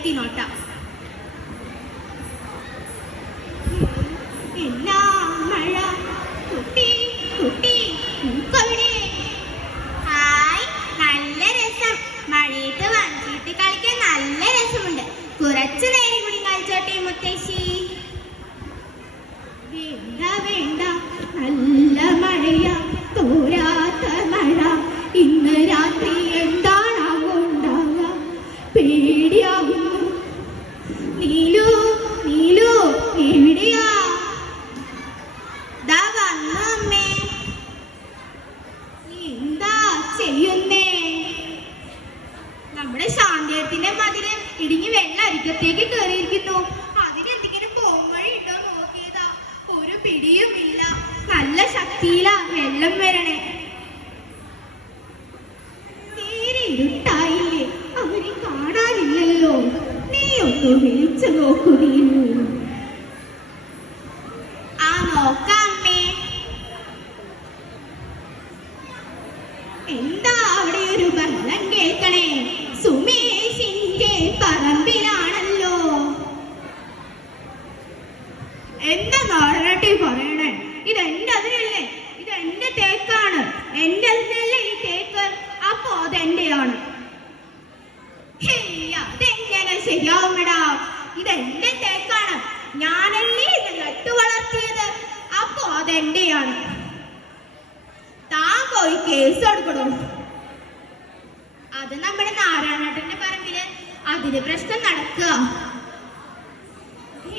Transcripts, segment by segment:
എത്തിനോട്ടം. എന്നാ മഴ കുട്ടി കുട്ടി പൂക്കളുടെ. ഹായ്, നല്ല രസം. മഴയത്ത് വന്നിട്ട് കളിക്കാൻ നല്ല രസമുണ്ട്. കുറച്ചു നേരം കൂടി കളിച്ചോട്ടെ മുത്തശ്ശി? വേണ്ട വേണ്ട, നല്ല മഴയാ, തോരാത്ത മഴ. ഇന്ന് രാത്രി എന്താണാവോ ഉണ്ടാവുക? പേടിയാവുന്നു. നീലു നീലു എവിടെയാ? ദാ വന്നു അമ്മേ. എന്താ ചെയ്യുന്നേ? നമ്മുടെ ശാന്തത്തിന്റെ മതില് ഇടിഞ്ഞ് വെള്ളം അരികത്തേക്ക് കയറിയിരിക്കുന്നു. അതിനെന്തെങ്കിലും പോംവഴി ഉണ്ടോ നോക്കിയതാ. ഒരു പിടിയുമില്ല. നല്ല ശക്തിയിലാ വെള്ളം വരണേ. നേരെ ഇരുട്ടായില്ലേ? അവനെ കാണാനില്ലല്ലോ. നീ ഒന്ന് വിളിച്ചു നോക്കൂ നീലു. ആ നോക്കാമ്മേ. എന്താ അവിടെ ഒരു ബഹളം കേൾക്കണേ? സുമേഷിന്റെ പറമ്പിലാണല്ലോ. എന്താ നാടനാട്ടി പറയണേ? ഇതെന്റെ അതിനല്ലേ? ഇതെന്റെ തേക്കാണ്. എന്റെ അതിനല്ലേ ഈ തേക്ക്? അപ്പൊ അതെന്റെയാണ്. അതെങ്ങനെ ശരിയാവുമെടാ? ഇതെന്റെ തേക്കാണ്. ഞാനല്ലേ ഇത് നട്ടു വളർത്തിയത്. അപ്പൊ അതെന്റെയാണ്. താൻ പോയി കേസ് കൊടുക്കണോ? അത് നമ്മുടെ നാരായണേട്ടന്റെ പറമ്പില് അതിന് പ്രശ്നം നടക്കുക.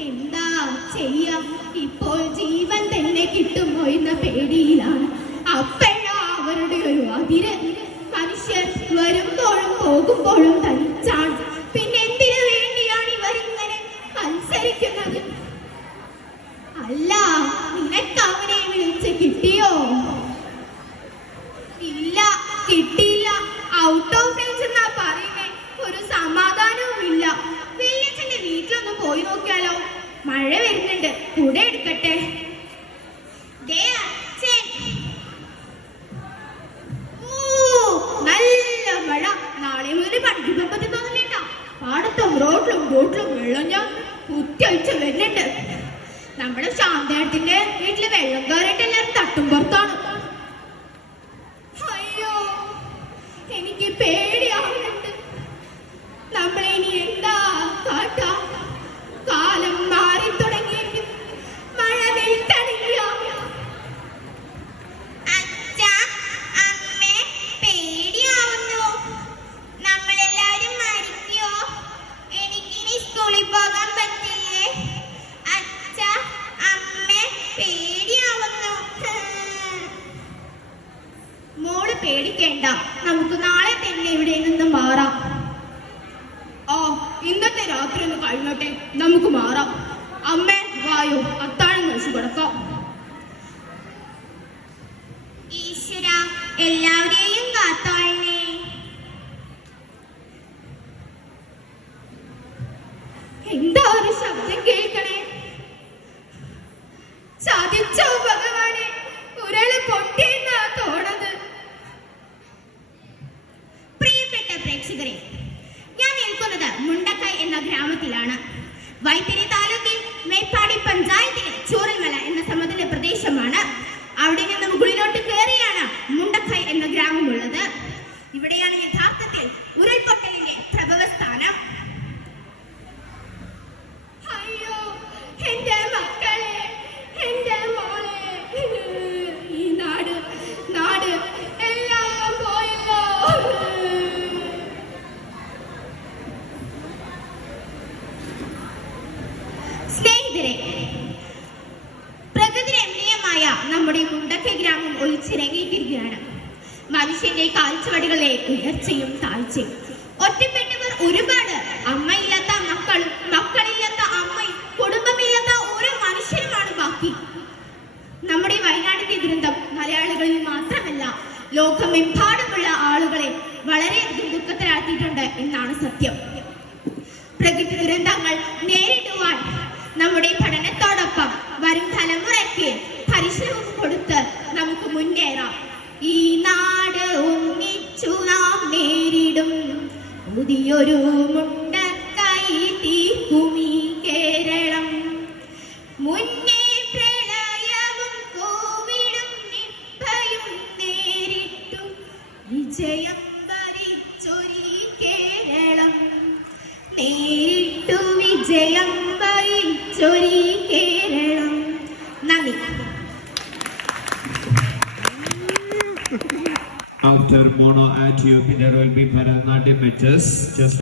എന്താ ചെയ്യാം? ഇപ്പോൾ ജീവൻ തന്നെ കിട്ടുമോ എന്ന പേടിയിലാണ്. അപ്പോഴാ അവരുടെ ഒരു അതിര്. മനുഷ്യർ വരുമ്പോഴും പോകുമ്പോഴും തനിച്ചാണ്. പിന്നെ എന്തിനു വേണ്ടിയാണ് ഇവരിങ്ങനെ മത്സരിക്കുന്നത്? അല്ല, നിനക്ക് അവനെ വിളിച്ച് കിട്ടിയോ? ഇല്ല, കിട്ടിയില്ല. ഔട്ട് ഓഫ് റേഞ്ച് എന്നാ പറയുന്നേ. ഒരു സമാധാനവും ഇല്ല. വില്യച്ചന്റെ വീട്ടിലൊന്ന് പോയി നോക്കിയാലോ? മഴ വരുന്നുണ്ട്, കൂടെ എടുക്കട്ടെ. നല്ല മഴ. നാളെ മുതൽ പഠിക്കാൻ പറ്റുന്നില്ല. പാടത്തും റോഡിലും ബോട്ടിലും വെള്ളം ഞാൻ കുത്തിയൊഴിച്ച് വരുന്നുണ്ട്. നമ്മുടെ ശാന്തേട്ടന്റെ വീട്ടില് വെള്ളം കയറിയിട്ട് എല്ലാവരും തട്ടും പുറത്താണ്. അയ്യോ, എനിക്ക് പേടിയാവുന്നുണ്ട്. നമ്മളിനി എന്താ കാട്ടാ? കാലം മാറി തുടങ്ങിയെങ്കിൽ മഴ നിൽക്കണില്ല. അച്ഛാ, അമ്മേ, പേടിയാവുന്നു. നമ്മളെല്ലാരും മരിക്കോ? എനിക്കിനി സ്കൂളിൽ പോകാൻ പറ്റില്ലേ? അച്ഛാ, അമ്മേ, പേടിയാവുന്നു. മോള് പേടിക്കേണ്ട. നമുക്ക് നാളെ തന്നെ ഇവിടെ നിന്ന് മാറാം. ഇന്നത്തെ രാത്രി ഒന്ന് കഴിഞ്ഞോട്ടെ, നമുക്ക് മാറാം. അമ്മേ, വായോ, അത്താഴം കഴിച്ചു കിടക്കാം. ഈശ്വര, എല്ലാവരെയും കാത്തോളണേ. എന്താ ഒരു ശബ്ദം കേൾക്കണേ? സാധിച്ചോ ഭഗവാനെ? ഉരള് പൊട്ടിയെന്നാ തോണത്. പ്രിയപ്പെട്ട പ്രേക്ഷകരെ, ഞാൻ നിൽക്കുന്നത് മുണ്ടക്കൈ എന്ന ഗ്രാമത്തിലാണ്. വൈത്തിരി താലൂക്കിൽ മേപ്പാടി പഞ്ചായത്തിലെ ചോറിമല എന്ന സമതല പ്രദേശമാണ്. അവിടെ നിന്ന് മുകളിലോട്ട് കയറിയാണ് മുണ്ടക്കൈ എന്ന ഗ്രാമമുള്ളത്. ഇവിടെയാണ് യഥാർത്ഥത്തിൽ ഉരുൾപൊട്ടലിന്റെ പ്രഭവസ്ഥാനം. അയ്യോ, എന്റെ മക്കളെ, എന്റെ മോളെ, ഈ നാട് എല്ലാം പോയല്ലോ. സ്നേഹിതരെ, പ്രകൃതി രമണീയമായ നമ്മുടെ മുണ്ടക്കൈ ഗ്രാമം ഒലിച്ചിറങ്ങിയിരിക്കുകയാണ്. മനുഷ്യന്റെ കാൽച്ചുവടികളെ ഉയർച്ചയും താഴ്ചയും. ഒറ്റപ്പെട്ടവർ ഒരുപാട്. അമ്മയില്ലാത്ത മക്കളും മക്കളില്ലാത്ത അമ്മയും കുടുംബമില്ലാത്ത ഓരോ മനുഷ്യരുമാണ് ബാക്കി. നമ്മുടെ വയനാടിന്റെ ദുരന്തം മലയാളികളിൽ മാത്രമല്ല, ലോകമെമ്പാടുമുള്ള ആളുകളെ വളരെയധികം ദുഃഖത്തിലാക്കിയിട്ടുണ്ട് എന്നാണ് സത്യം. പ്രകൃതി ദുരന്തങ്ങൾ നേരിടുവാൻ നമ്മുടെ പഠനത്തോടൊപ്പം വരും തലമുറയ്ക്ക് പരിശ്രമം കൊടുത്ത് നമുക്ക് മുന്നേറാം. ഈ നാട് ഒന്നിച്ചു നാം നേരിടും പുതിയൊരു മുണ്ടക്കൈ നേരിട്ടു വിജയം വരിച്ചൊരി കേരളം. നന്ദി. After mono and tube, there will be Bharatanatyam matches. Just